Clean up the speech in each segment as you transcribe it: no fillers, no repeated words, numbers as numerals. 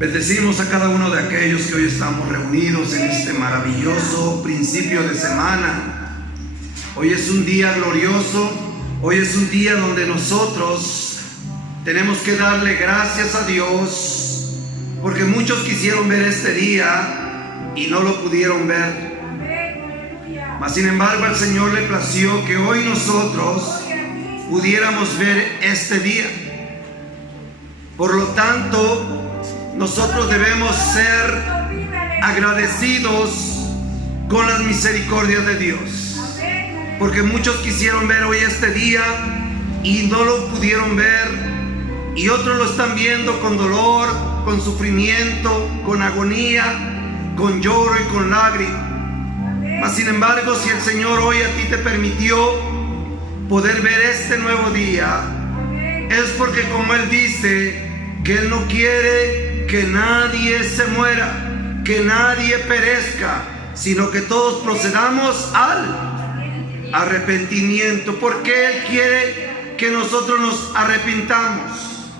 Bendecimos a cada uno de aquellos que hoy estamos reunidos en este maravilloso principio de semana. Hoy es un día glorioso, hoy es un día donde nosotros tenemos que darle gracias a Dios, porque muchos quisieron ver este día y no lo pudieron ver. Mas sin embargo al Señor le plació que hoy nosotros pudiéramos ver este día. Por lo tanto, nosotros debemos ser agradecidos con las misericordias de Dios, porque muchos quisieron ver hoy este día y no lo pudieron ver, y otros lo están viendo con dolor, con sufrimiento, con agonía, con lloro y con lágrimas. Mas sin embargo, si el Señor hoy a ti te permitió poder ver este nuevo día, es porque, como Él dice, que Él no quiere que nadie se muera, que nadie perezca, sino que todos procedamos al arrepentimiento, porque Él quiere que nosotros nos arrepintamos,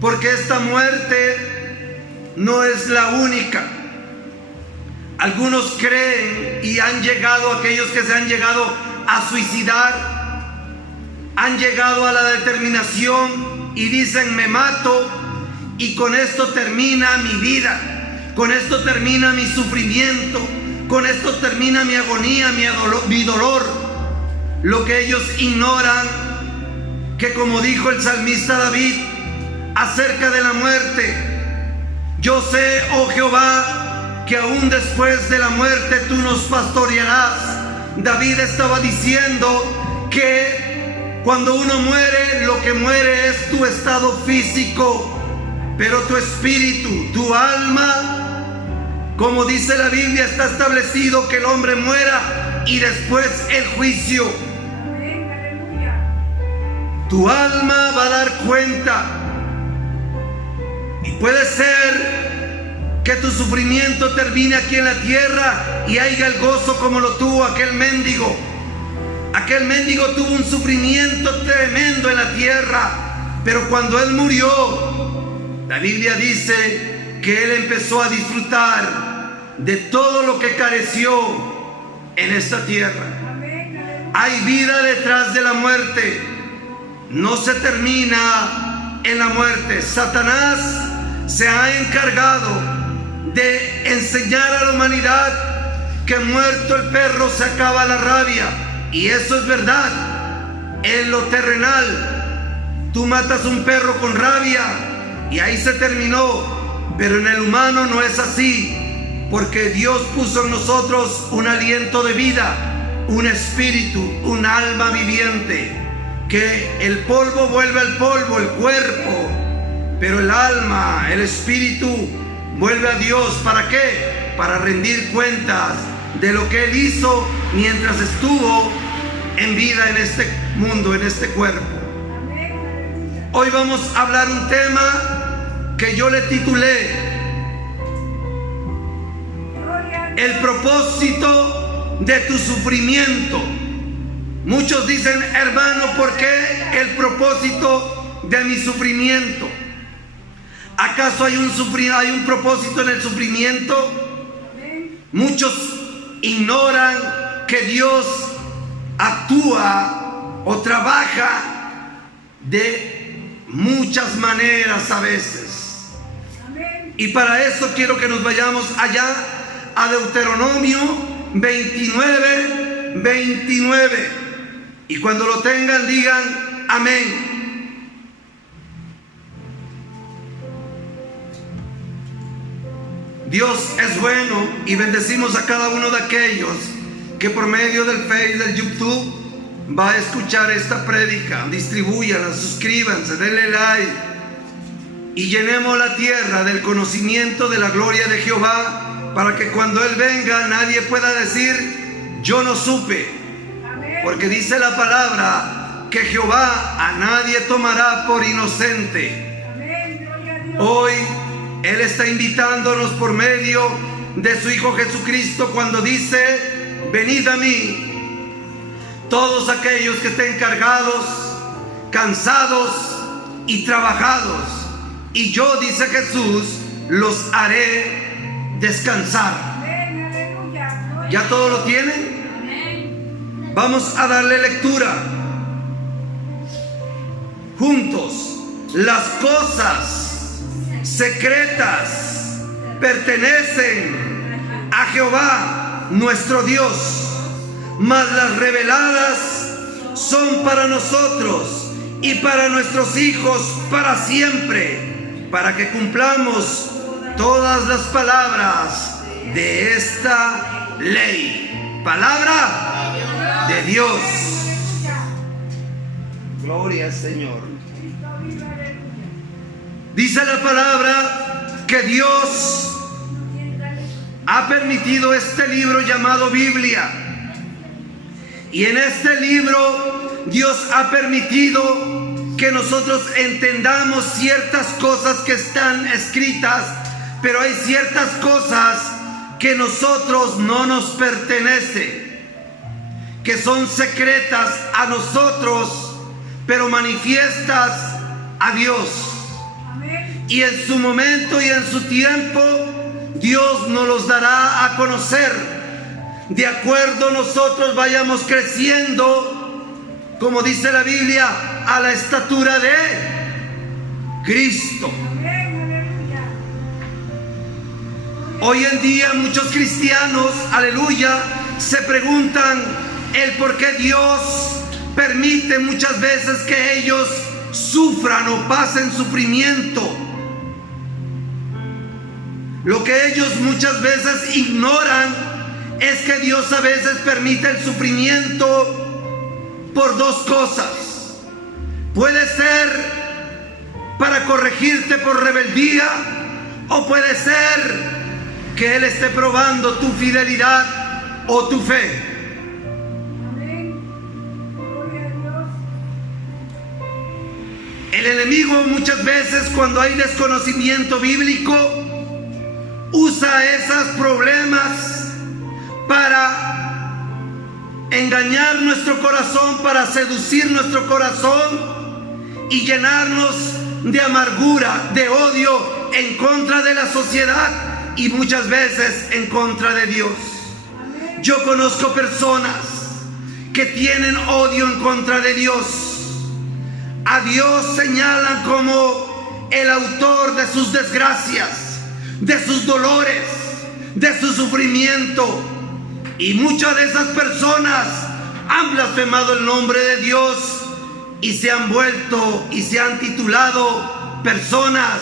porque esta muerte no es la única. Algunos creen y han llegado, aquellos que se han llegado a suicidar, han llegado a la determinación y dicen: me mato y con esto termina mi vida, con esto termina mi sufrimiento, con esto termina mi agonía, mi dolor. Lo que ellos ignoran, que como dijo el salmista David acerca de la muerte: yo sé, oh Jehová, que aún después de la muerte tú nos pastorearás. David estaba diciendo que cuando uno muere, lo que muere es tu estado físico, pero tu espíritu, tu alma, como dice la Biblia, está establecido que el hombre muera y después el juicio. Tu alma va a dar cuenta, y puede ser que tu sufrimiento termine aquí en la tierra y haya el gozo como lo tuvo aquel mendigo. Aquel mendigo tuvo un sufrimiento tremendo en la tierra, pero cuando él murió, la Biblia dice que él empezó a disfrutar de todo lo que careció en esta tierra. Hay vida detrás de la muerte, no se termina en la muerte. Satanás se ha encargado de enseñar a la humanidad que muerto el perro se acaba la rabia, y eso es verdad. En lo terrenal, tú matas un perro con rabia y ahí se terminó, pero en el humano no es así, porque Dios puso en nosotros un aliento de vida, un espíritu, un alma viviente, que el polvo vuelve al polvo, el cuerpo, pero el alma, el espíritu vuelve a Dios. ¿Para qué? Para rendir cuentas de lo que Él hizo mientras estuvo en vida en este mundo, en este cuerpo. Hoy vamos a hablar un tema que yo le titulé: el propósito de tu sufrimiento. Muchos dicen: hermano, ¿por qué el propósito de mi sufrimiento? ¿Acaso hay un propósito en el sufrimiento? Muchos ignoran que Dios actúa o trabaja de muchas maneras a veces. Y para eso quiero que nos vayamos allá a Deuteronomio 29:29. Y cuando lo tengan, digan amén. Dios es bueno, y bendecimos a cada uno de aquellos que por medio del Face, del YouTube, va a escuchar esta prédica. Distribúyanla, suscríbanse, denle like y llenemos la tierra del conocimiento de la gloria de Jehová, para que cuando Él venga nadie pueda decir: yo no supe. Porque dice la palabra que Jehová a nadie tomará por inocente. Hoy Él está invitándonos por medio de su Hijo Jesucristo, cuando dice: venid a mí, todos aquellos que estén cargados, cansados y trabajados, y yo, dice Jesús, los haré descansar. ¿Ya todo lo tienen? Vamos a darle lectura juntos. Las cosas secretas pertenecen a Jehová nuestro Dios, mas las reveladas son para nosotros y para nuestros hijos para siempre, para que cumplamos todas las palabras de esta ley. Palabra de Dios. Gloria al Señor. Dice la palabra que Dios ha permitido este libro llamado Biblia. Y en este libro Dios ha permitido que nosotros entendamos ciertas cosas que están escritas, pero hay ciertas cosas que nosotros no nos pertenecen, que son secretas a nosotros, pero manifiestas a Dios. Y en su momento y en su tiempo Dios nos los dará a conocer. De acuerdo nosotros vayamos creciendo, como dice la Biblia, a la estatura de Cristo. Hoy en día muchos cristianos, aleluya, se preguntan el por qué Dios permite muchas veces que ellos sufran o pasen sufrimiento. Lo que ellos muchas veces ignoran es que Dios a veces permite el sufrimiento por dos cosas. Puede ser para corregirte por rebeldía, o puede ser que Él esté probando tu fidelidad o tu fe. El enemigo muchas veces, cuando hay desconocimiento bíblico, usa esos problemas para engañar nuestro corazón, para seducir nuestro corazón y llenarnos de amargura, de odio en contra de la sociedad y muchas veces en contra de Dios. Yo conozco personas que tienen odio en contra de Dios. A Dios señalan como el autor de sus desgracias, de sus dolores, de su sufrimiento. Y muchas de esas personas han blasfemado el nombre de Dios y se han vuelto y se han titulado personas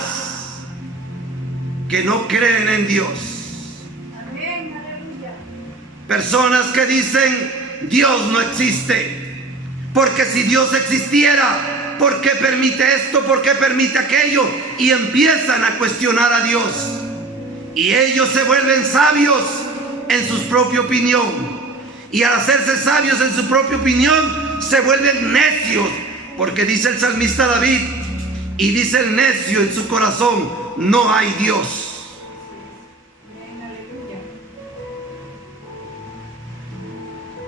que no creen en Dios. Personas que dicen Dios no existe, porque si Dios existiera, ¿por qué permite esto? ¿Por qué permite aquello? Y empiezan a cuestionar a Dios. Y ellos se vuelven sabios en su propia opinión. Y al hacerse sabios en su propia opinión, se vuelven necios. Porque dice el salmista David, y dice el necio en su corazón, no hay Dios.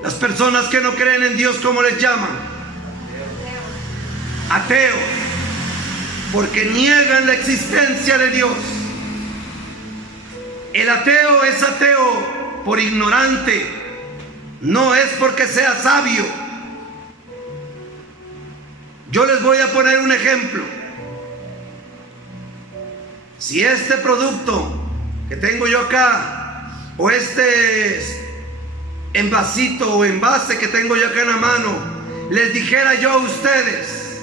Las personas que no creen en Dios, ¿cómo les llaman? Ateos. Porque niegan la existencia de Dios. El ateo es ateo por ignorante, no es porque sea sabio. Yo les voy a poner un ejemplo. Si este producto que tengo yo acá, o este envasito o envase que tengo yo acá en la mano, les dijera yo a ustedes,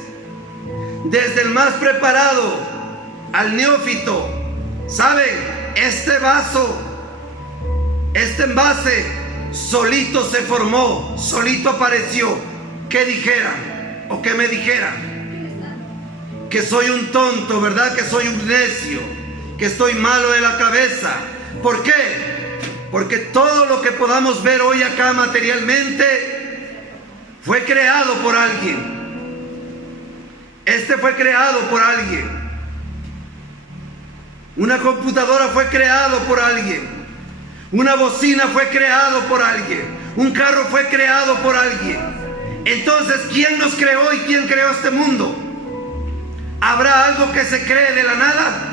desde el más preparado al neófito, ¿saben? Este vaso, este envase, solito se formó, solito apareció. ¿Qué dijeran? ¿O qué me dijeran? Que soy un tonto, ¿verdad? Que soy un necio, que estoy malo de la cabeza. ¿Por qué? Porque todo lo que podamos ver hoy acá materialmente fue creado por alguien. Este fue creado por alguien. Una computadora fue creado por alguien. Una bocina fue creado por alguien. Un carro fue creado por alguien. Entonces, ¿quién nos creó y quién creó este mundo? ¿Habrá algo que se cree de la nada?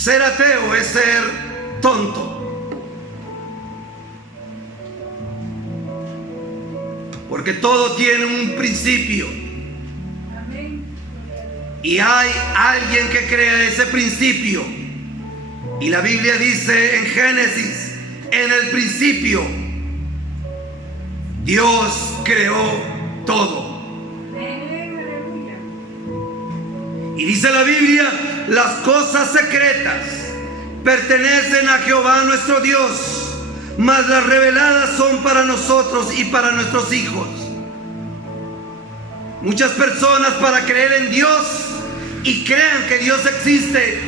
Ser ateo es ser tonto. Porque todo tiene un principio. Y hay alguien que crea ese principio. Y la Biblia dice en Génesis, en el principio, Dios creó todo. Y dice la Biblia, las cosas secretas pertenecen a Jehová nuestro Dios, mas las reveladas son para nosotros y para nuestros hijos. Muchas personas, para creer en Dios y crean que Dios existe,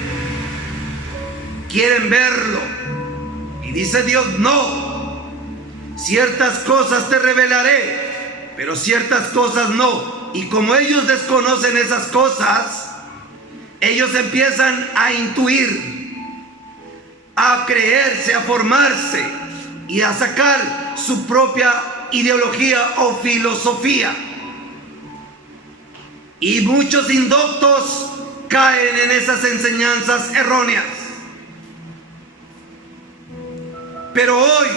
quieren verlo. Y dice Dios, no, ciertas cosas te revelaré, pero ciertas cosas no. Y como ellos desconocen esas cosas, ellos empiezan a intuir, a creerse, a formarse y a sacar su propia ideología o filosofía. Y muchos indoctos caen en esas enseñanzas erróneas. Pero hoy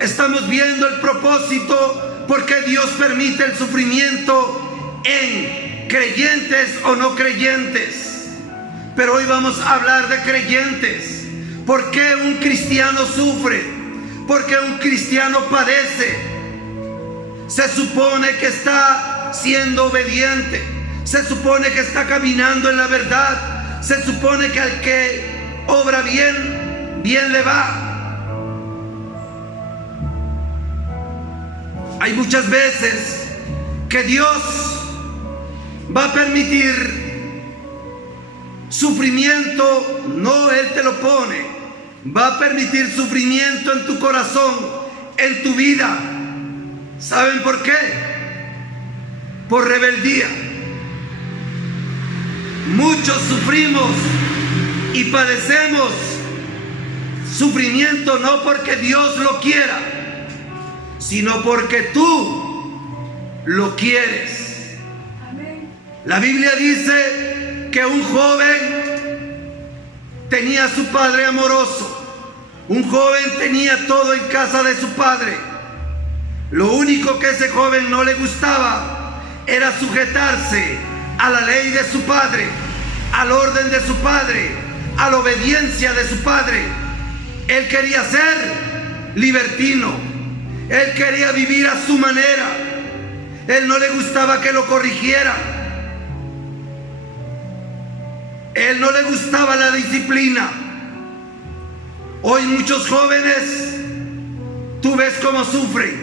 estamos viendo el propósito, por qué Dios permite el sufrimiento en creyentes o no creyentes. Pero hoy vamos a hablar de creyentes. ¿Por qué un cristiano sufre? ¿Por qué un cristiano padece? Se supone que está siendo obediente. Se supone que está caminando en la verdad. Se supone que al que obra bien, bien le va. Hay muchas veces que Dios va a permitir sufrimiento, no Él te lo pone, va a permitir sufrimiento en tu corazón, en tu vida. ¿Saben por qué? Por rebeldía. Muchos sufrimos y padecemos sufrimiento no porque Dios lo quiera, sino porque tú lo quieres. La Biblia dice que un joven tenía a su padre amoroso. Un joven tenía todo en casa de su padre. Lo único que a ese joven no le gustaba era sujetarse a la ley de su padre, al orden de su padre, a la obediencia de su padre. Él quería ser libertino. Él quería vivir a su manera. Él no le gustaba que lo corrigiera. Él no le gustaba la disciplina. Hoy muchos jóvenes, tú ves cómo sufren,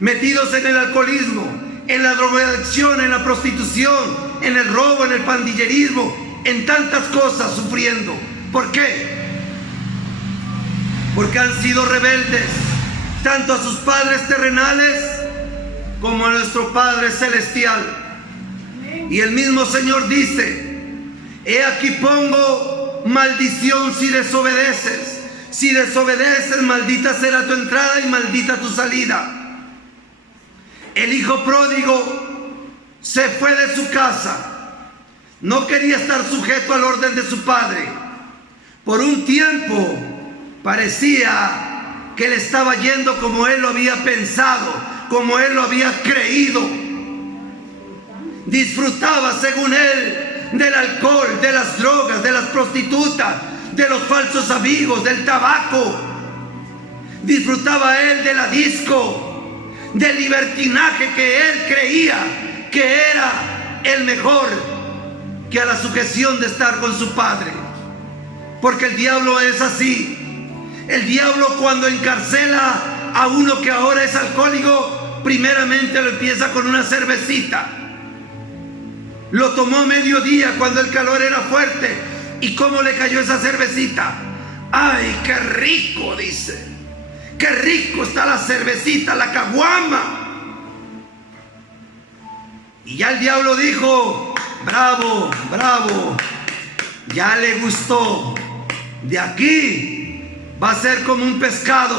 metidos en el alcoholismo, en la drogadicción, en la prostitución, en el robo, en el pandillerismo, en tantas cosas sufriendo. ¿Por qué? Porque han sido rebeldes tanto a sus padres terrenales como a nuestro Padre celestial. Y el mismo Señor dice: he aquí pongo maldición si desobedeces. Si desobedeces, maldita será tu entrada y maldita tu salida. El hijo pródigo se fue de su casa. No quería estar sujeto al orden de su padre. Por un tiempo parecía que él estaba yendo como él lo había pensado, como él lo había creído. Disfrutaba, según él, del alcohol, de las drogas, de las prostitutas, de los falsos amigos, del tabaco. Disfrutaba él de la disco, del libertinaje que él creía que era el mejor, que a la sujeción de estar con su padre. Porque el diablo es así. El diablo, cuando encarcela a uno que ahora es alcohólico, primeramente lo empieza con una cervecita. Lo tomó a mediodía cuando el calor era fuerte. ¿Y cómo le cayó esa cervecita? ¡Ay, qué rico!, dice. ¡Qué rico está la cervecita, la caguama! Y ya el diablo dijo: bravo, bravo, ya le gustó. De aquí va a ser como un pescado.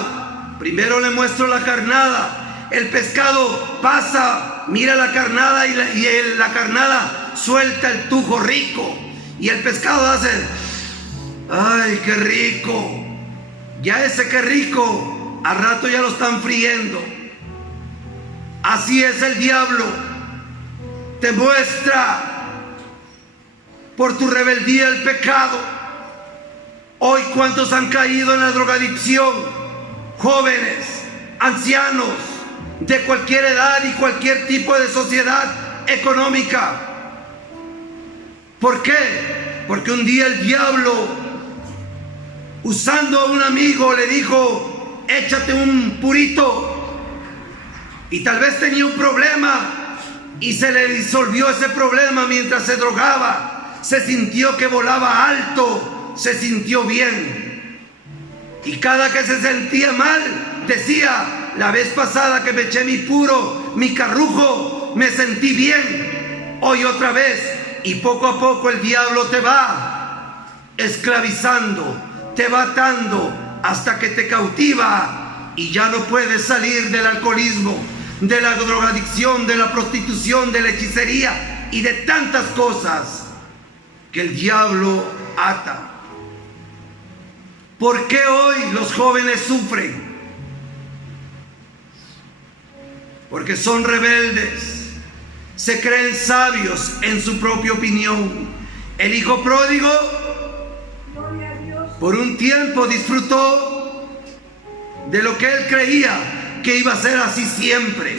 Primero le muestro la carnada. El pescado pasa, mira la carnada y la carnada suelta el tujo rico. Y el pescado hace ¡Ay, qué rico! Ya ese qué rico, al rato ya lo están friendo. Así es el diablo. Te muestra por tu rebeldía el pecado. Hoy, ¿cuántos han caído en la drogadicción? Jóvenes, ancianos, de cualquier edad y cualquier tipo de sociedad económica. ¿Por qué? Porque un día el diablo, usando a un amigo, le dijo: échate un purito. Y tal vez tenía un problema y se le disolvió ese problema mientras se drogaba. Se sintió que volaba alto, se sintió bien. Y cada que se sentía mal, decía: la vez pasada que me eché mi puro, mi carrujo, me sentí bien. Hoy otra vez. Y poco a poco el diablo te va esclavizando, te va atando hasta que te cautiva y ya no puedes salir del alcoholismo, de la drogadicción, de la prostitución, de la hechicería y de tantas cosas que el diablo ata. ¿Por qué hoy los jóvenes sufren? Porque son rebeldes. Se creen sabios en su propia opinión. El hijo pródigo por un tiempo disfrutó de lo que él creía que iba a ser así siempre.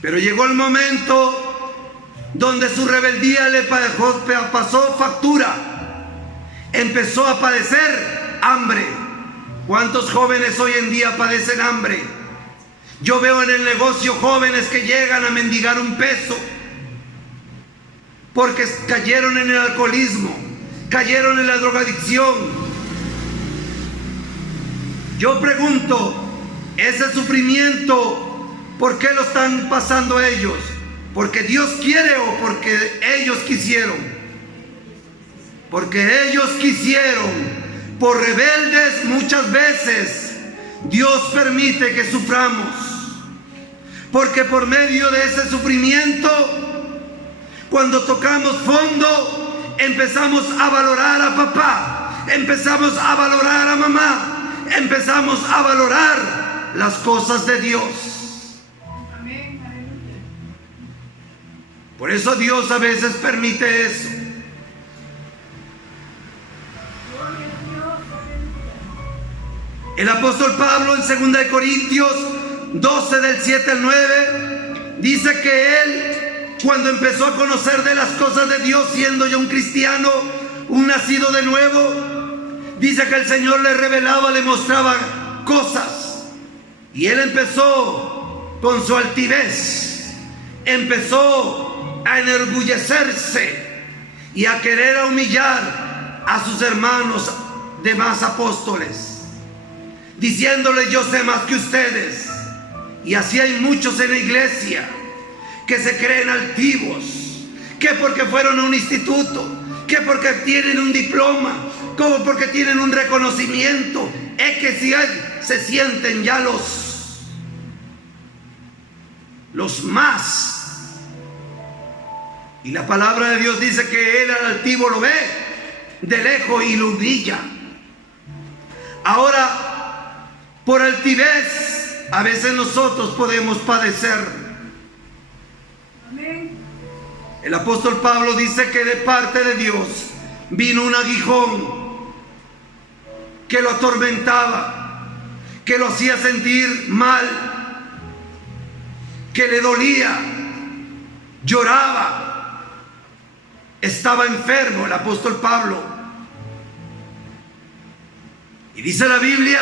Pero llegó el momento donde su rebeldía le pasó factura. Empezó a padecer hambre. ¿Cuántos jóvenes hoy en día padecen hambre? Yo veo en el negocio jóvenes que llegan a mendigar un peso porque cayeron en el alcoholismo, cayeron en la drogadicción. Yo pregunto, ese sufrimiento, ¿por qué lo están pasando ellos? ¿Porque Dios quiere o porque ellos quisieron? Porque ellos quisieron. Por rebeldes muchas veces Dios permite que suframos. Porque por medio de ese sufrimiento, cuando tocamos fondo, empezamos a valorar a papá, empezamos a valorar a mamá, empezamos a valorar las cosas de Dios. Por eso Dios a veces permite eso. El apóstol Pablo en 2 Corintios 12 del 7 al 9 dice que él, cuando empezó a conocer de las cosas de Dios, siendo ya un cristiano, un nacido de nuevo, dice que el Señor le revelaba, le mostraba cosas, y él empezó con su altivez, empezó a enorgullecerse y a querer humillar a sus hermanos demás apóstoles, diciéndole: yo sé más que ustedes. Y así hay muchos en la iglesia que se creen altivos, que porque fueron a un instituto, que porque tienen un diploma, como porque tienen un reconocimiento, es que si se sienten ya los más. Y la palabra de Dios dice que él al altivo lo ve de lejos y lo humilla. Ahora, por altivez, a veces nosotros podemos padecer. Amén. El apóstol Pablo dice que de parte de Dios vino un aguijón que lo atormentaba, que lo hacía sentir mal, que le dolía, lloraba, estaba enfermo el apóstol Pablo. Y dice la Biblia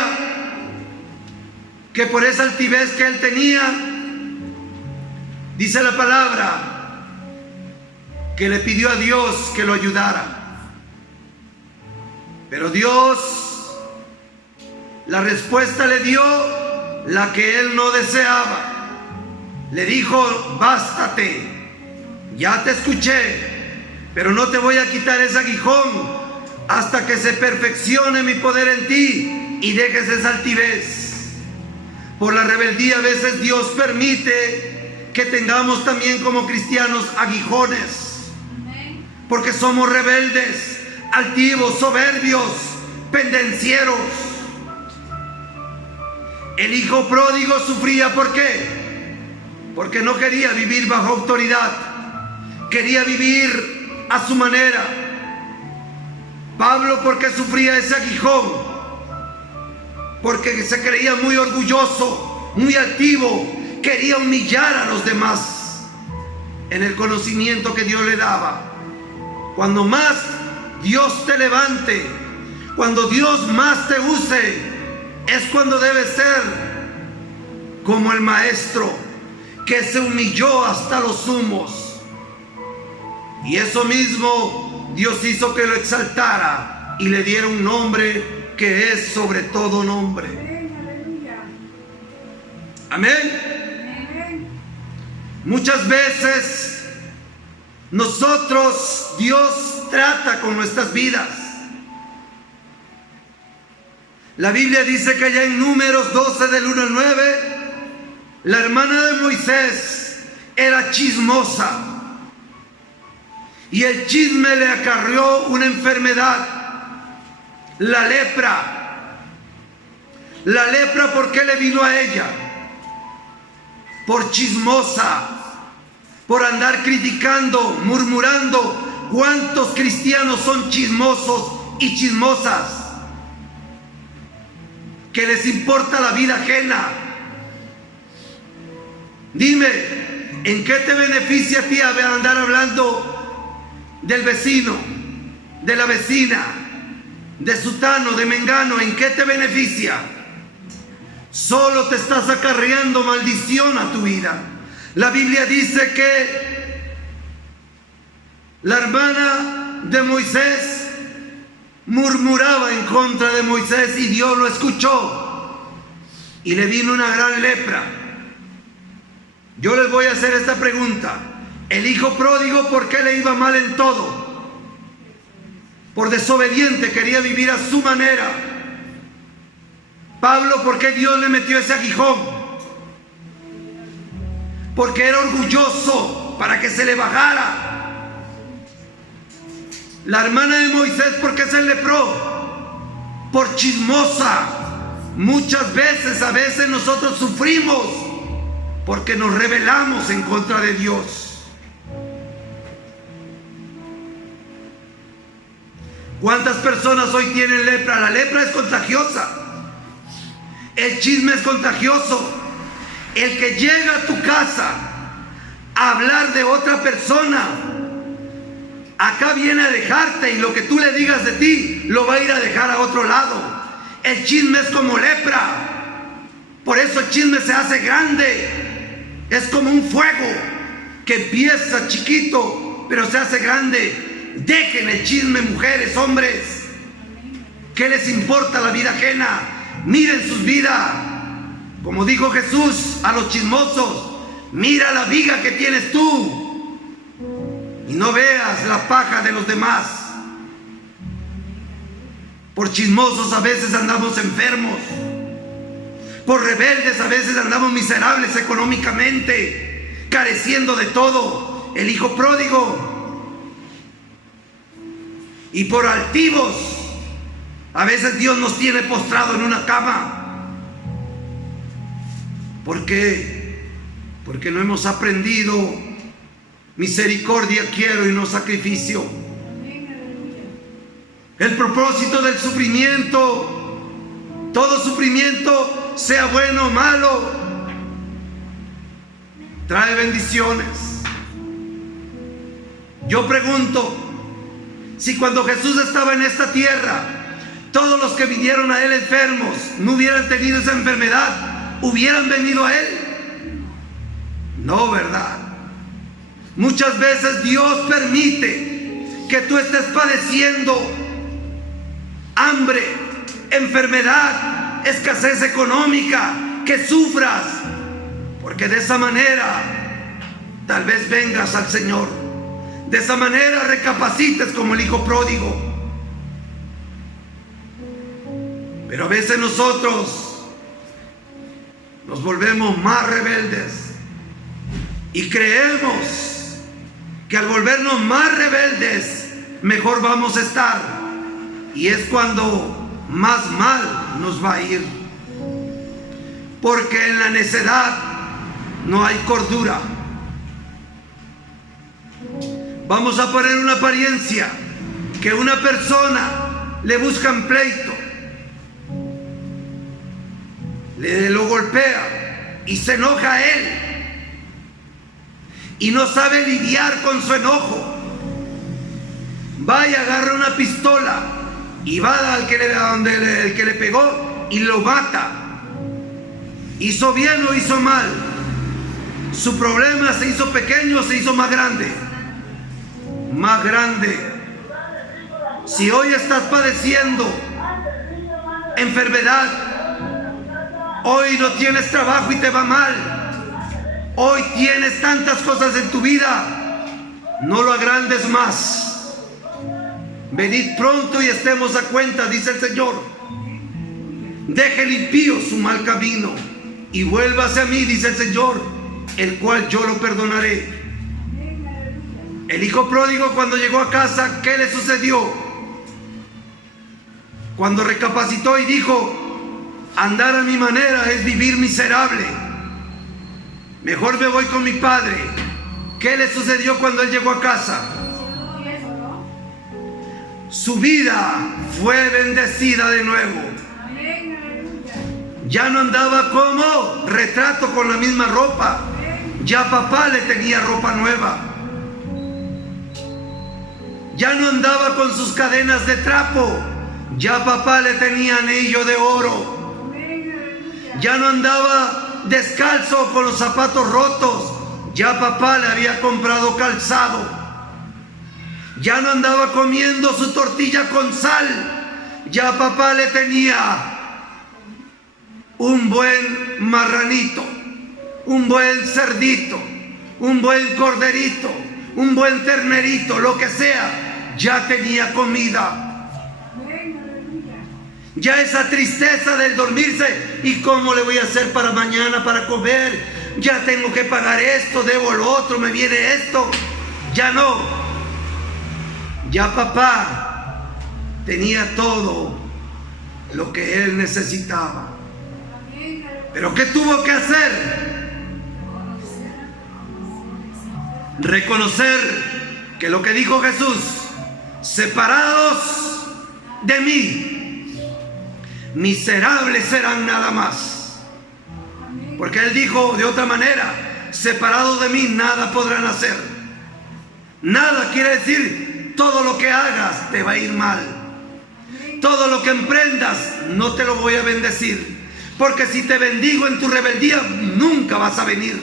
que por esa altivez que él tenía, dice la palabra, que le pidió a Dios que lo ayudara. Pero Dios, la respuesta le dio la que él no deseaba. Le dijo: bástate, ya te escuché, pero no te voy a quitar ese aguijón hasta que se perfeccione mi poder en ti y dejes esa altivez. Por la rebeldía a veces Dios permite que tengamos también como cristianos aguijones, porque somos rebeldes. altivos, soberbios, pendencieros. El hijo pródigo sufría, ¿por qué? Porque no quería vivir bajo autoridad, quería vivir a su manera. Pablo, ¿por qué sufría ese aguijón? Porque se creía muy orgulloso, muy altivo, quería humillar a los demás en el conocimiento que Dios le daba. Cuando más Dios te levante, cuando Dios más te use, es cuando debes ser como el maestro que se humilló hasta los sumos. Y eso mismo Dios hizo que lo exaltara y le diera un nombre que es sobre todo nombre. Amén. Muchas veces nosotros, Dios trata con nuestras vidas. La Biblia dice que allá en Números 12 del 1 al 9, la hermana de Moisés era chismosa. Y el chisme le acarreó una enfermedad, la lepra. La lepra, ¿por qué le vino a ella? Por chismosa, por andar criticando, murmurando. ¿Cuántos cristianos son chismosos y chismosas? Que les importa la vida ajena. Dime, ¿en qué te beneficia a ti andar hablando del vecino, de la vecina, de sutano, de mengano? ¿En qué te beneficia? Solo te estás acarreando maldición a tu vida. La Biblia dice que la hermana de Moisés murmuraba en contra de Moisés y Dios lo escuchó y le vino una gran lepra. Yo les voy a hacer esta pregunta: el hijo pródigo, ¿por qué le iba mal en todo? Por desobediente, quería vivir a su manera. Pablo, ¿por qué Dios le metió ese aguijón? Porque era orgulloso, para que se le bajara. La hermana de Moisés, ¿por qué se lepró? Por chismosa. Muchas veces, a veces nosotros sufrimos porque nos rebelamos en contra de Dios. ¿Cuántas personas hoy tienen lepra? La lepra es contagiosa. El chisme es contagioso. El que llega a tu casa a hablar de otra persona, acá viene a dejarte, y lo que tú le digas de ti lo va a ir a dejar a otro lado. El chisme es como lepra. Por eso el chisme se hace grande. Es como un fuego que empieza chiquito pero se hace grande. Dejen el chisme, mujeres, hombres. ¿Qué les importa la vida ajena? Miren sus vidas. Como dijo Jesús a los chismosos: mira la viga que tienes tú y no veas la paja de los demás. Por chismosos a veces andamos enfermos. Por rebeldes a veces andamos miserables económicamente, careciendo de todo. El hijo pródigo. Y por altivos a veces Dios nos tiene postrado en una cama. ¿Por qué? Porque no hemos aprendido: misericordia quiero y no sacrificio. El propósito del sufrimiento, todo sufrimiento, sea bueno o malo, trae bendiciones. Yo pregunto, si cuando Jesús estaba en esta tierra, todos los que vinieron a Él enfermos no hubieran tenido esa enfermedad, ¿hubieran venido a Él? No, ¿verdad? Muchas veces Dios permite que tú estés padeciendo hambre, enfermedad, escasez económica, que sufras, porque de esa manera tal vez vengas al Señor. De esa manera recapacites como el hijo pródigo. Pero a veces nosotros nos volvemos más rebeldes y creemos que al volvernos más rebeldes mejor vamos a estar. y es cuando más mal nos va a ir, porque en la necedad no hay cordura. Vamos a poner una apariencia, que una persona le buscan pleito, lo golpea y se enoja a él y no sabe lidiar con su enojo. Va y agarra una pistola y va al donde el que le pegó y lo mata. ¿Hizo bien o hizo mal? Su problema se hizo pequeño o se hizo más grande. Más grande. Si hoy estás padeciendo enfermedad, hoy no tienes trabajo y te va mal, hoy tienes tantas cosas en tu vida, no lo agrandes más. Venid pronto y estemos a cuenta, dice el Señor. Deje el impío su mal camino y vuélvase a mí, dice el Señor, el cual yo lo perdonaré. El hijo pródigo, cuando llegó a casa, ¿qué le sucedió? Cuando recapacitó y dijo: andar a mi manera es vivir miserable, mejor me voy con mi padre. ¿Qué le sucedió cuando él llegó a casa? Su vida fue bendecida de nuevo. Ya no andaba como retrato con la misma ropa, ya papá le tenía ropa nueva. Ya no andaba con sus cadenas de trapo, ya papá le tenía anillo de oro. Ya no andaba descalzo con los zapatos rotos, ya papá le había comprado calzado. Ya no andaba comiendo su tortilla con sal, ya papá le tenía un buen marranito, un buen cerdito, un buen corderito, un buen ternerito, lo que sea, ya tenía comida. Ya esa tristeza del dormirse, ¿y cómo le voy a hacer para mañana para comer? Ya tengo que pagar esto, debo lo otro, me viene esto. Ya no. Ya papá tenía todo lo que él necesitaba. ¿Pero qué tuvo que hacer? Reconocer que lo que dijo Jesús: separados de mí, miserables serán nada más. Porque él dijo de otra manera: separados de mí nada podrán hacer. Nada quiere decir todo lo que hagas te va a ir mal, todo lo que emprendas no te lo voy a bendecir, porque si te bendigo en tu rebeldía nunca vas a venir.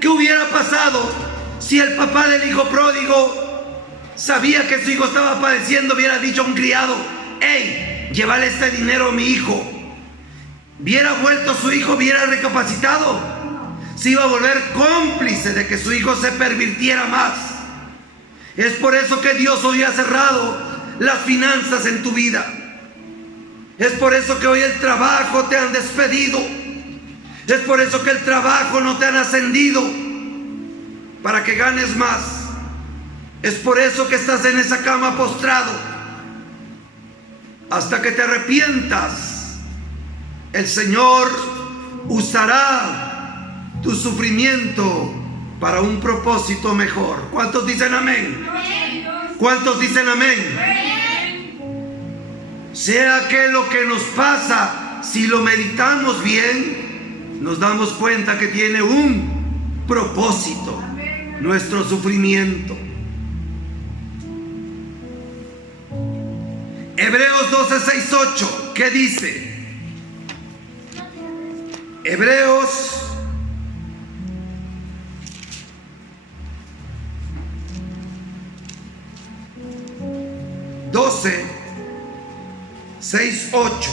¿Qué hubiera pasado si el papá del hijo pródigo sabía que su hijo estaba padeciendo? Hubiera dicho a un criado: hey, llévale este dinero a mi hijo. Hubiera vuelto su hijo, hubiera recapacitado, se iba a volver cómplice de que su hijo se pervirtiera más. Es por eso que Dios hoy ha cerrado las finanzas en tu vida. Es por eso que hoy el trabajo te han despedido. Es por eso que el trabajo no te han ascendido para que ganes más. Es por eso que estás en esa cama postrado. Hasta que te arrepientas, el Señor usará tu sufrimiento para un propósito mejor. ¿Cuántos dicen amén? ¿Cuántos dicen amén? Sea que lo que nos pasa, si lo meditamos bien, nos damos cuenta que tiene un propósito nuestro sufrimiento. Hebreos 12, 6, 8, ¿qué dice? Hebreos 12, 6, 8.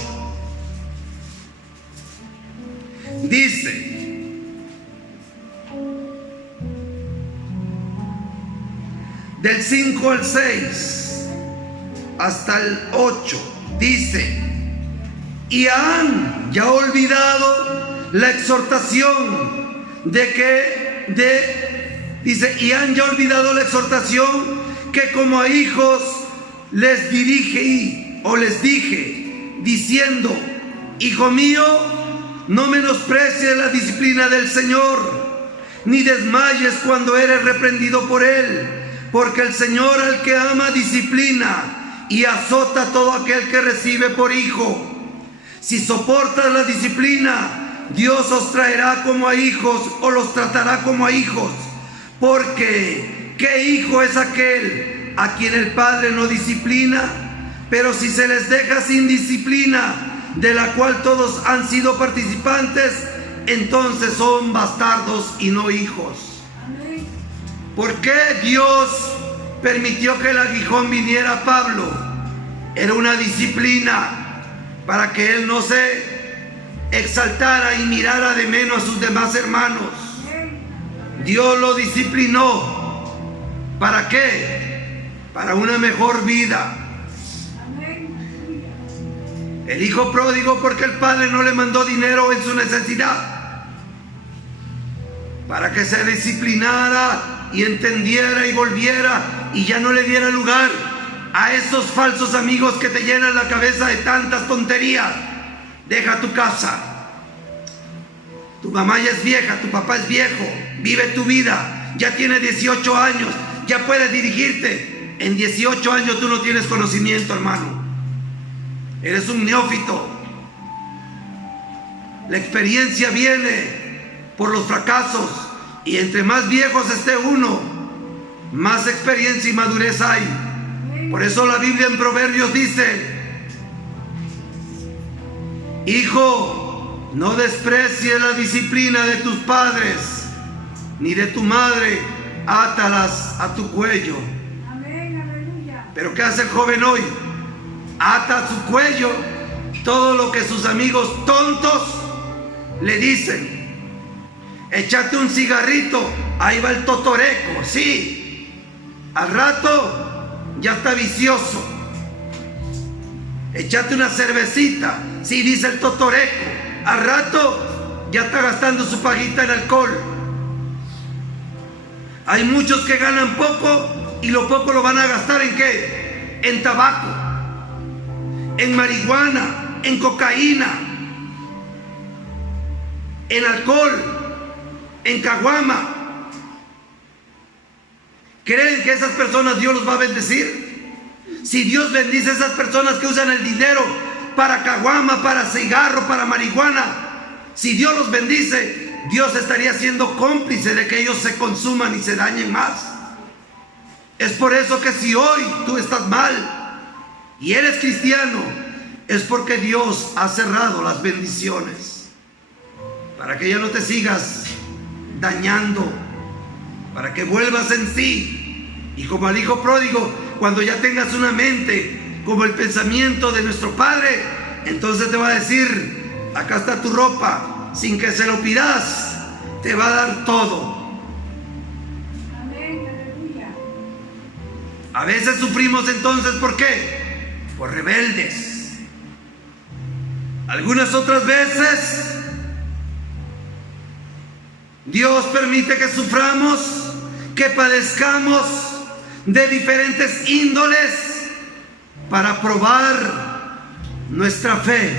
Dice: del 5 al 6 hasta el 8, dice: y han ya olvidado la exhortación dice, y han ya olvidado la exhortación que como a hijos les dirigí. o les dije, diciendo, hijo mío, no menosprecies la disciplina del Señor, ni desmayes cuando eres reprendido por Él, porque el Señor al que ama disciplina y azota a todo aquel que recibe por hijo. Si soportas la disciplina, Dios os traerá como a hijos o los tratará como a hijos, porque ¿qué hijo es aquel a quien el Padre no disciplina? Pero si se les deja sin disciplina, de la cual todos han sido participantes, entonces son bastardos y no hijos. ¿Por qué Dios permitió que el aguijón viniera a Pablo? Era una disciplina para que él no se exaltara y mirara de menos a sus demás hermanos. Dios lo disciplinó. ¿Para qué? Para una mejor vida. El hijo pródigo, porque el padre no le mandó dinero en su necesidad, para que se disciplinara y entendiera y volviera y ya no le diera lugar a esos falsos amigos que te llenan la cabeza de tantas tonterías. Deja tu casa, tu mamá ya es vieja, tu papá es viejo, vive tu vida, ya tiene 18 años, ya puedes dirigirte. En 18 años tú no tienes conocimiento, hermano. Eres un neófito. La experiencia viene por los fracasos, y entre más viejos esté uno, más experiencia y madurez hay. Por eso la Biblia en Proverbios dice: hijo, no desprecies la disciplina de tus padres, ni de tu madre, átalas a tu cuello. Pero ¿qué hace el joven hoy? Ata a su cuello todo lo que sus amigos tontos le dicen. Échate un cigarrito, ahí va el totoreco, sí. Al rato ya está vicioso. Échate una cervecita, sí, dice el totoreco. Al rato ya está gastando su paguita en alcohol. Hay muchos que ganan poco y lo poco lo van a gastar ¿en qué? En tabaco, en marihuana, en cocaína, en alcohol, en caguama. ¿Creen que esas personas Dios los va a bendecir? Si Dios bendice a esas personas que usan el dinero para caguama, para cigarro, para marihuana, si Dios los bendice, Dios estaría siendo cómplice de que ellos se consuman y se dañen más. Es por eso que si hoy tú estás mal y eres cristiano, es porque Dios ha cerrado las bendiciones, para que ya no te sigas dañando, para que vuelvas en sí. Y como al hijo pródigo, cuando ya tengas una mente como el pensamiento de nuestro Padre, entonces te va a decir: acá está tu ropa, sin que se lo pidas, te va a dar todo. A veces sufrimos entonces, ¿por qué? Por rebeldes. Algunas otras veces Dios permite que suframos, que padezcamos de diferentes índoles para probar nuestra fe,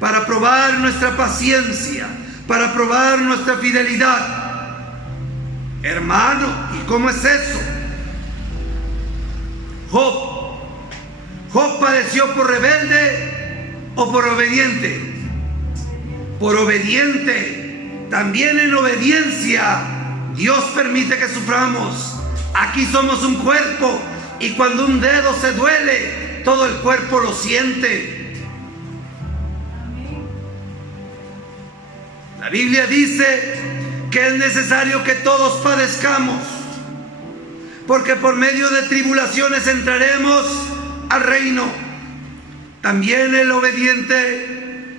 para probar nuestra paciencia, para probar nuestra fidelidad. Hermano, ¿y cómo es eso? Job padeció por rebelde o por obediente. Por obediente. También en obediencia Dios permite que suframos. Aquí somos un cuerpo, y cuando un dedo se duele, todo el cuerpo lo siente. La Biblia dice que es necesario que todos padezcamos, porque por medio de tribulaciones entraremos al reino. También el obediente,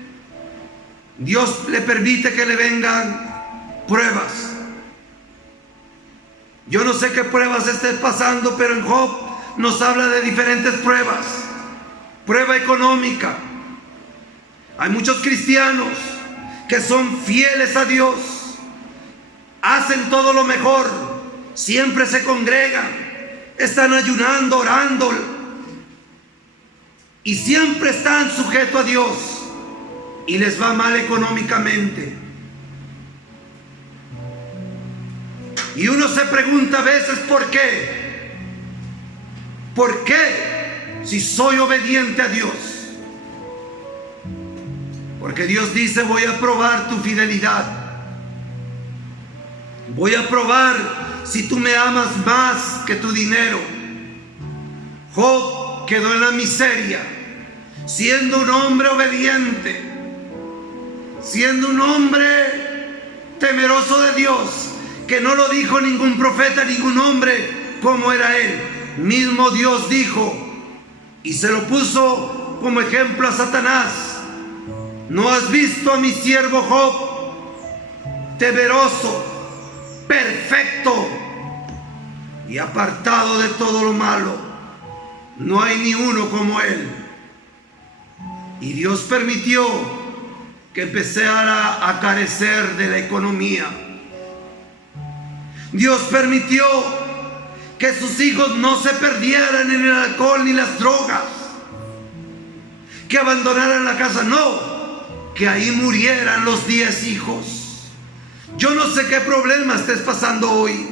Dios le permite que le vengan pruebas. Yo no sé qué pruebas estés pasando, pero en Job nos habla de diferentes pruebas. Prueba económica. Hay muchos cristianos que son fieles a Dios, hacen todo lo mejor, siempre se congregan, están ayunando, orando, y siempre están sujetos a Dios y les va mal económicamente. Y uno se pregunta a veces ¿por qué? ¿Por qué si soy obediente a Dios? Porque Dios dice: voy a probar tu fidelidad. Voy a probar si tú me amas más que tu dinero. Job quedó en la miseria, siendo un hombre obediente, siendo un hombre temeroso de Dios, que no lo dijo ningún profeta, ningún hombre como era él. Mismo Dios dijo, y se lo puso como ejemplo a Satanás: ¿no has visto a mi siervo Job, temeroso, perfecto y apartado de todo lo malo? No hay ni uno como él. Y Dios permitió que empezara a carecer de la economía. Dios permitió que sus hijos no se perdieran en el alcohol ni las drogas, que abandonaran la casa, no, que ahí murieran los 10 hijos. Yo no sé qué problema estés pasando hoy,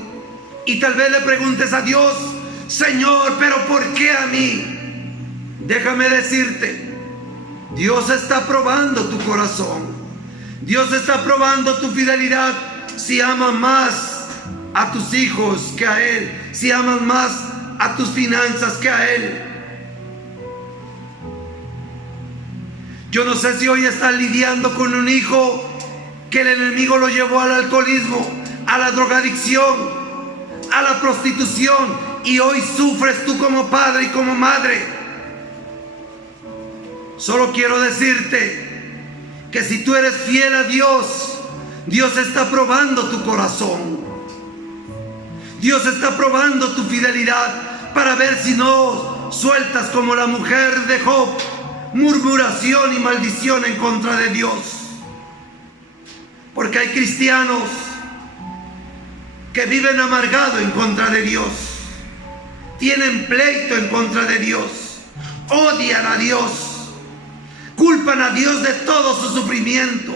y tal vez le preguntes a Dios: Señor, pero ¿por qué a mí? Déjame decirte, Dios está probando tu corazón. Dios está probando tu fidelidad. Si amas más a tus hijos que a Él, si amas más a tus finanzas que a Él. Yo no sé si hoy estás lidiando con un hijo que el enemigo lo llevó al alcoholismo, a la drogadicción, a la prostitución, y hoy sufres tú como padre y como madre. Solo quiero decirte que si tú eres fiel a Dios, Dios está probando tu corazón. Dios está probando tu fidelidad para ver si no sueltas como la mujer de Job murmuración y maldición en contra de Dios. Porque hay cristianos que viven amargados en contra de Dios, tienen pleito en contra de Dios, odian a Dios, culpan a Dios de todo su sufrimiento.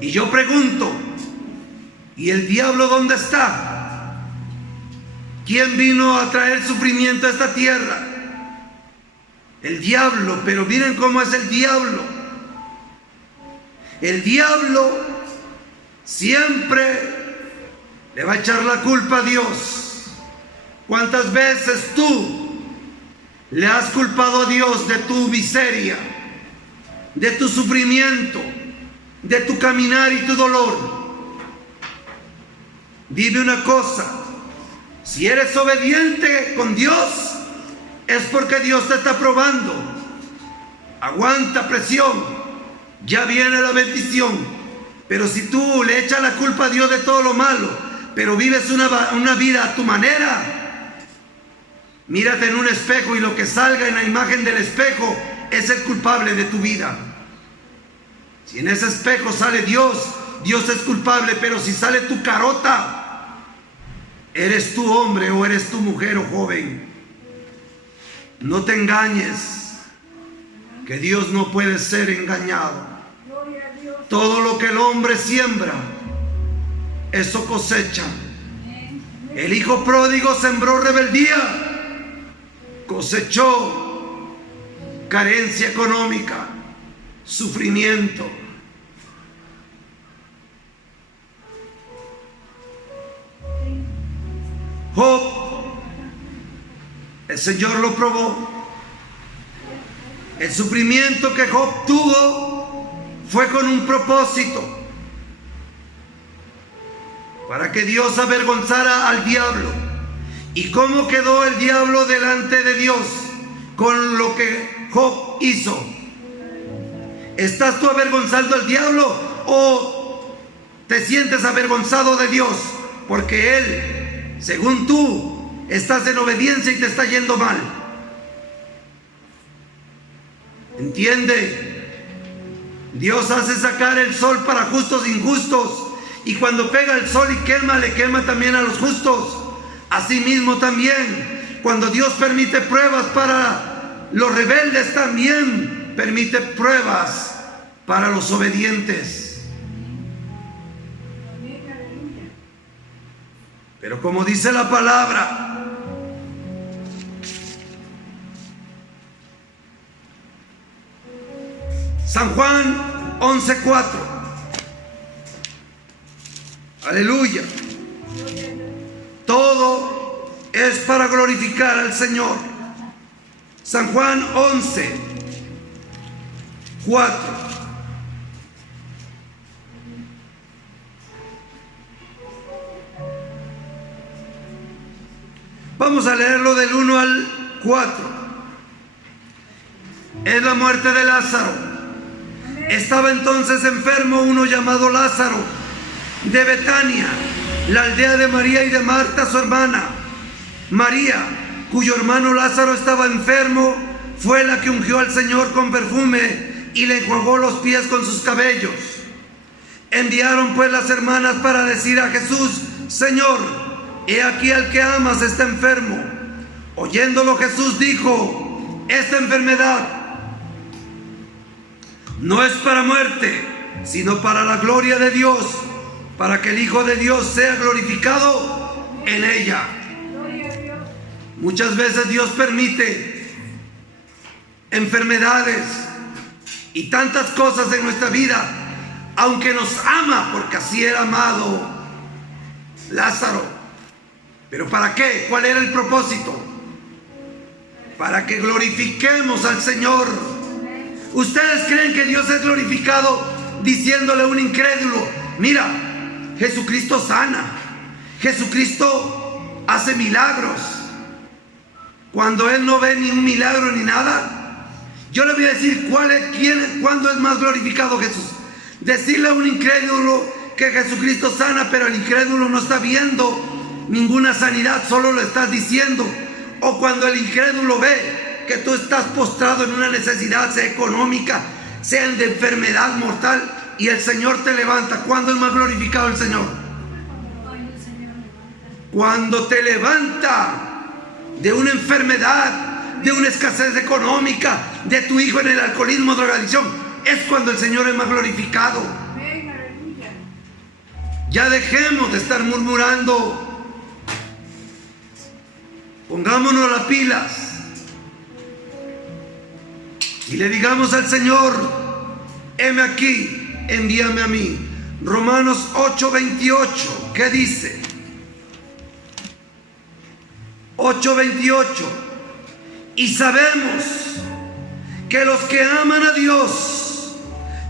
Y yo pregunto: ¿y el diablo dónde está? ¿Quién vino a traer sufrimiento a esta tierra? El diablo. Pero miren cómo es el diablo. El diablo siempre le va a echar la culpa a Dios. ¿Cuántas veces tú le has culpado a Dios de tu miseria, de tu sufrimiento, de tu caminar y tu dolor? Dime una cosa: si eres obediente con Dios, es porque Dios te está probando. Aguanta presión, ya viene la bendición. Pero si tú le echas la culpa a Dios de todo lo malo, pero vives una vida a tu manera, mírate en un espejo y lo que salga en la imagen del espejo es el culpable de tu vida. Si en ese espejo sale Dios, Dios es culpable. Pero si sale tu carota, eres tu hombre o eres tu mujer o joven. No te engañes, que Dios no puede ser engañado. Todo lo que el hombre siembra, eso cosecha. El hijo pródigo sembró rebeldía, cosechó carencia económica, sufrimiento. Job, el Señor lo probó. El sufrimiento que Job tuvo fue con un propósito: para que Dios avergonzara al diablo. ¿Y cómo quedó el diablo delante de Dios con lo que Job hizo? ¿Estás tú avergonzando al diablo o te sientes avergonzado de Dios? Porque Él, según tú, estás en obediencia y te está yendo mal. ¿Entiende? Dios hace sacar el sol para justos e injustos, y cuando pega el sol y quema, le quema también a los justos. Asimismo también, cuando Dios permite pruebas para los rebeldes también permite pruebas para los obedientes. Pero como dice la palabra, San Juan 11:4. Aleluya. Todo es para glorificar al Señor. San Juan 11:4. Vamos a leerlo del 1 al 4. Es la muerte de Lázaro. Estaba entonces enfermo uno llamado Lázaro, de Betania, la aldea de María y de Marta, su hermana. María, cuyo hermano Lázaro estaba enfermo, fue la que ungió al Señor con perfume y le enjuagó los pies con sus cabellos. Enviaron pues las hermanas para decir a Jesús: Señor, he aquí al que amas está enfermo. Oyéndolo Jesús dijo: esta enfermedad no es para muerte, sino para la gloria de Dios, para que el Hijo de Dios sea glorificado en ella. Muchas veces Dios permite enfermedades y tantas cosas en nuestra vida, aunque nos ama, porque así era amado Lázaro. ¿Pero para qué? ¿Cuál era el propósito? Para que glorifiquemos al Señor. ¿Ustedes creen que Dios es glorificado diciéndole a un incrédulo: mira, Jesucristo sana, Jesucristo hace milagros, cuando Él no ve ni un milagro ni nada? Yo le voy a decir cuándo es más glorificado Jesús. Decirle a un incrédulo que Jesucristo sana, pero el incrédulo no está viendo ninguna sanidad, solo lo estás diciendo. O cuando el incrédulo ve que tú estás postrado en una necesidad, sea económica, sea de enfermedad mortal, y el Señor te levanta. ¿Cuándo es más glorificado el Señor? Cuando te levanta de una enfermedad, de una escasez económica, de tu hijo en el alcoholismo, drogadicción. Es cuando el Señor es más glorificado. Ya dejemos de estar murmurando. Pongámonos las pilas y le digamos al Señor: heme aquí, envíame a mí. Romanos 8:28, ¿qué dice? 8:28. Y sabemos que los que aman a Dios,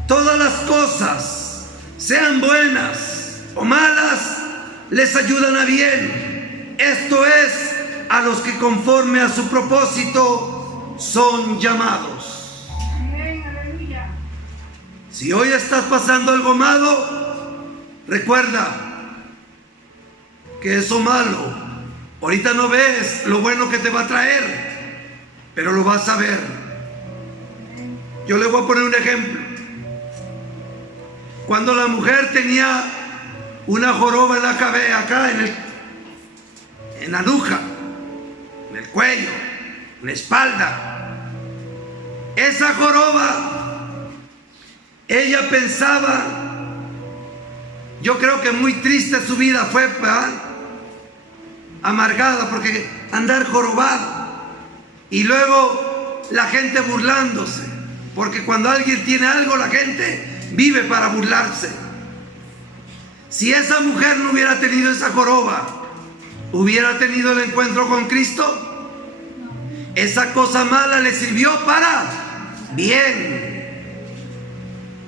todas las cosas, sean buenas o malas, les ayudan a bien. Esto es, a los que conforme a su propósito son llamados. Si hoy estás pasando algo malo, recuerda que eso malo, ahorita no ves lo bueno que te va a traer, pero lo vas a ver. Yo le voy a poner un ejemplo. Cuando la mujer tenía una joroba en la cabeza, acá en la nuca, en el cuello, en la espalda, esa joroba, ella pensaba, yo creo que muy triste su vida fue, ¿verdad? Amargada, porque andar jorobado, y luego la gente burlándose, porque cuando alguien tiene algo, la gente vive para burlarse. Si esa mujer no hubiera tenido esa joroba, ¿hubiera tenido el encuentro con Cristo? Esa cosa mala le sirvió para bien.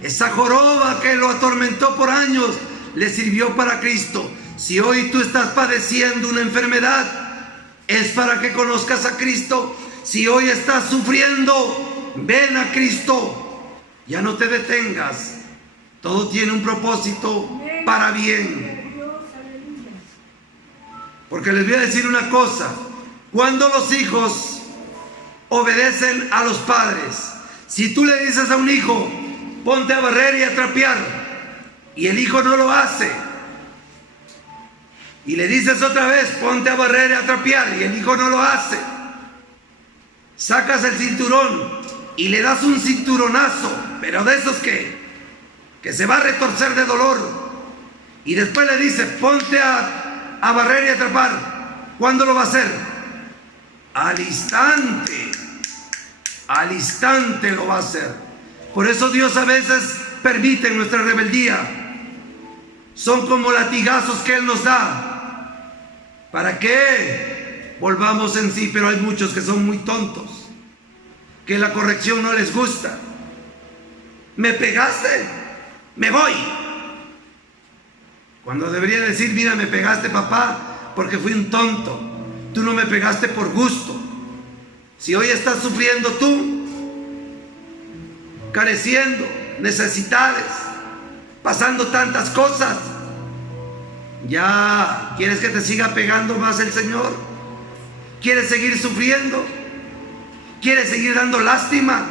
Esa joroba que lo atormentó por años le sirvió para Cristo. Si hoy tú estás padeciendo una enfermedad, es para que conozcas a Cristo. Si hoy estás sufriendo, ven a Cristo. Ya no te detengas. Todo tiene un propósito para bien. Porque les voy a decir una cosa: cuando los hijos obedecen a los padres, si tú le dices a un hijo: ponte a barrer y a trapear, y el hijo no lo hace, y le dices otra vez: ponte a barrer y a trapear, y el hijo no lo hace, sacas el cinturón y le das un cinturonazo, pero de esos que se va a retorcer de dolor, y después le dice, ponte a barrer y atrapar. ¿Cuándo lo va a hacer? Al instante lo va a hacer. Por eso Dios a veces permite nuestra rebeldía. Son como latigazos que Él nos da para que volvamos en sí. Pero hay muchos que son muy tontos, que la corrección no les gusta. ¿Me pegaste? Me voy. Cuando debería decir, mira, me pegaste, papá, porque fui un tonto. Tú no me pegaste por gusto. Si hoy estás sufriendo tú, careciendo, necesidades, pasando tantas cosas, ¿ya quieres que te siga pegando más el Señor? ¿Quieres seguir sufriendo? ¿Quieres seguir dando lástima?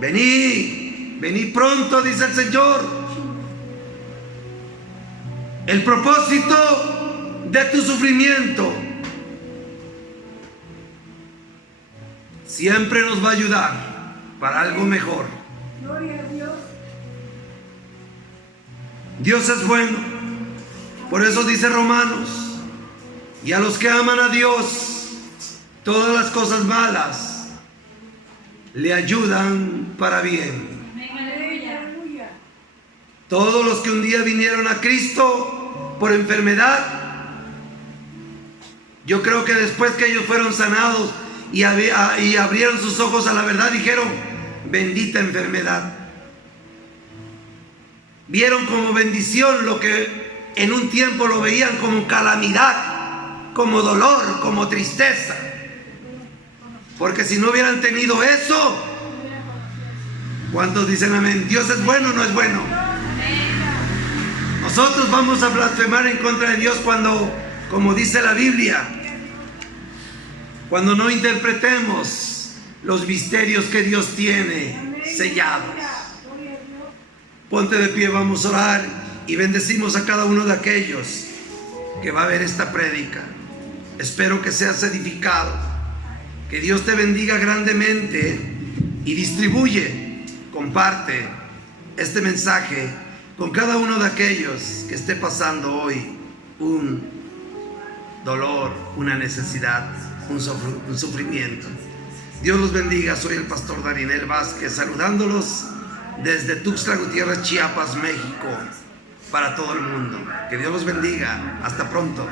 Vení pronto, dice el Señor. El propósito de tu sufrimiento siempre nos va a ayudar para algo mejor. Gloria a Dios. Dios es bueno. Por eso dice Romanos, y a los que aman a Dios, todas las cosas malas le ayudan para bien. Aleluya. Todos los que un día vinieron a Cristo por enfermedad, yo creo que después que ellos fueron sanados y abrieron sus ojos a la verdad, dijeron, bendita enfermedad. Vieron como bendición lo que en un tiempo lo veían como calamidad, como dolor, como tristeza. Porque si no hubieran tenido eso, ¿cuántos dicen amén? ¿Dios es bueno o no es bueno? Nosotros vamos a blasfemar en contra de Dios cuando, como dice la Biblia, cuando no interpretemos los misterios que Dios tiene sellados. Ponte de pie, vamos a orar y bendecimos a cada uno de aquellos que va a ver esta prédica. Espero que seas edificado, que Dios te bendiga grandemente y distribuye, comparte este mensaje con cada uno de aquellos que esté pasando hoy un dolor, una necesidad, un sufrimiento. Dios los bendiga. Soy el pastor Darinel Vázquez, saludándolos desde Tuxtla Gutiérrez, Chiapas, México, para todo el mundo. Que Dios los bendiga. Hasta pronto.